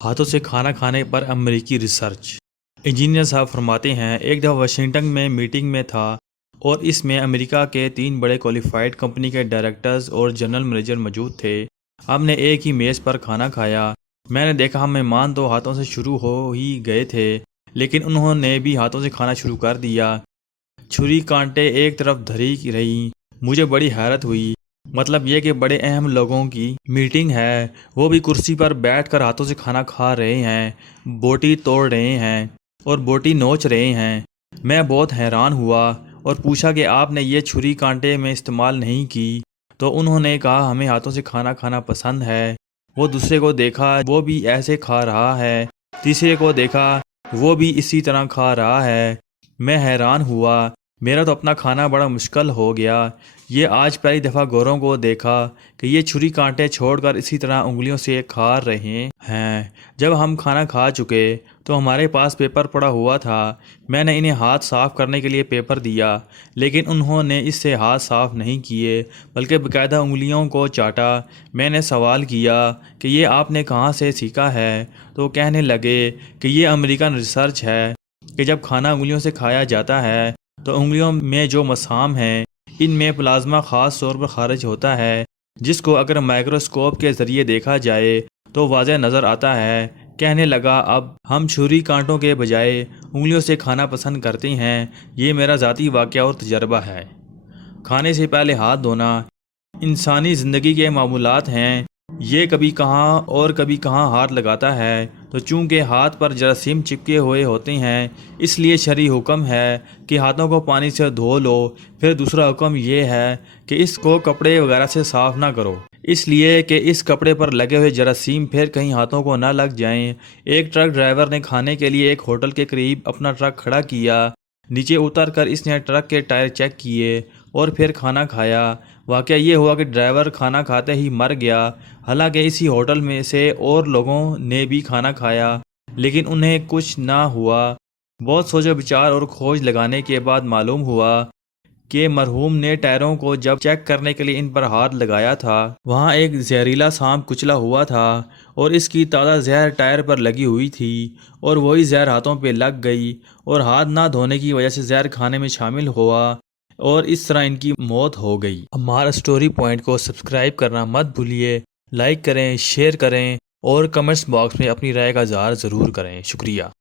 ہاتھوں سے کھانا کھانے پر امریکی ریسرچ۔ انجینئر صاحب فرماتے ہیں، ایک دفعہ واشنگٹن میں میٹنگ میں تھا اور اس میں امریکہ کے 3 بڑے کوالیفائڈ کمپنی کے ڈائریکٹرز اور جنرل منیجر موجود تھے۔ ہم نے ایک ہی میز پر کھانا کھایا۔ میں نے دیکھا ہم مہمان تو ہاتھوں سے شروع ہو ہی گئے تھے، لیکن انہوں نے بھی ہاتھوں سے کھانا شروع کر دیا۔ چھری کانٹے ایک طرف دھری رہیں۔ مجھے بڑی حیرت ہوئی، مطلب یہ کہ بڑے اہم لوگوں کی میٹنگ ہے، وہ بھی کرسی پر بیٹھ کر ہاتھوں سے کھانا کھا رہے ہیں، بوٹی توڑ رہے ہیں اور بوٹی نوچ رہے ہیں۔ میں بہت حیران ہوا اور پوچھا کہ آپ نے یہ چھری کانٹے میں استعمال نہیں کی؟ تو انہوں نے کہا ہمیں ہاتھوں سے کھانا کھانا پسند ہے۔ وہ دوسرے کو دیکھا وہ بھی ایسے کھا رہا ہے، تیسرے کو دیکھا وہ بھی اسی طرح کھا رہا ہے۔ میں حیران ہوا، میرا تو اپنا کھانا بڑا مشکل ہو گیا۔ یہ آج پہلی دفعہ گوروں کو دیکھا کہ یہ چھری کانٹے چھوڑ کر اسی طرح انگلیوں سے کھا رہے ہیں۔ جب ہم کھانا کھا چکے تو ہمارے پاس پیپر پڑا ہوا تھا۔ میں نے انہیں ہاتھ صاف کرنے کے لیے پیپر دیا، لیکن انہوں نے اس سے ہاتھ صاف نہیں کیے بلکہ باقاعدہ انگلیوں کو چاٹا۔ میں نے سوال کیا کہ یہ آپ نے کہاں سے سیکھا ہے؟ تو کہنے لگے کہ یہ امریکن ریسرچ ہے کہ جب کھانا انگلیوں سے کھایا جاتا ہے تو انگلیوں میں جو مسام ہیں ان میں پلازما خاص طور پر خارج ہوتا ہے، جس کو اگر مائکروسکوپ کے ذریعے دیکھا جائے تو واضح نظر آتا ہے۔ کہنے لگا اب ہم چھری کانٹوں کے بجائے انگلیوں سے کھانا پسند کرتے ہیں۔ یہ میرا ذاتی واقعہ اور تجربہ ہے۔ کھانے سے پہلے ہاتھ دھونا انسانی زندگی کے معمولات ہیں۔ یہ کبھی کہاں اور کبھی کہاں ہاتھ لگاتا ہے، تو چونکہ ہاتھ پر جراثیم چپکے ہوئے ہوتے ہیں اس لیے شرعی حکم ہے کہ ہاتھوں کو پانی سے دھو لو۔ پھر دوسرا حکم یہ ہے کہ اس کو کپڑے وغیرہ سے صاف نہ کرو، اس لیے کہ اس کپڑے پر لگے ہوئے جراثیم پھر کہیں ہاتھوں کو نہ لگ جائیں۔ ایک ٹرک ڈرائیور نے کھانے کے لیے ایک ہوٹل کے قریب اپنا ٹرک کھڑا کیا۔ نیچے اتر کر اس نے ٹرک کے ٹائر چیک کیے اور پھر کھانا کھایا۔ واقعہ یہ ہوا کہ ڈرائیور کھانا کھاتے ہی مر گیا۔ حالانکہ اسی ہوٹل میں سے اور لوگوں نے بھی کھانا کھایا لیکن انہیں کچھ نہ ہوا۔ بہت سوچ و بچار اور کھوج لگانے کے بعد معلوم ہوا کہ مرحوم نے ٹائروں کو جب چیک کرنے کے لیے ان پر ہاتھ لگایا تھا وہاں ایک زہریلا سانپ کچلا ہوا تھا اور اس کی تازہ زہر ٹائر پر لگی ہوئی تھی اور وہی زہر ہاتھوں پہ لگ گئی اور ہاتھ نہ دھونے کی وجہ سے زہر کھانے میں شامل ہوا اور اس طرح ان کی موت ہو گئی۔ ہمارا سٹوری پوائنٹ کو سبسکرائب کرنا مت بھولیے، لائک کریں، شیئر کریں اور کمنٹس باکس میں اپنی رائے کا اظہار ضرور کریں۔ شکریہ۔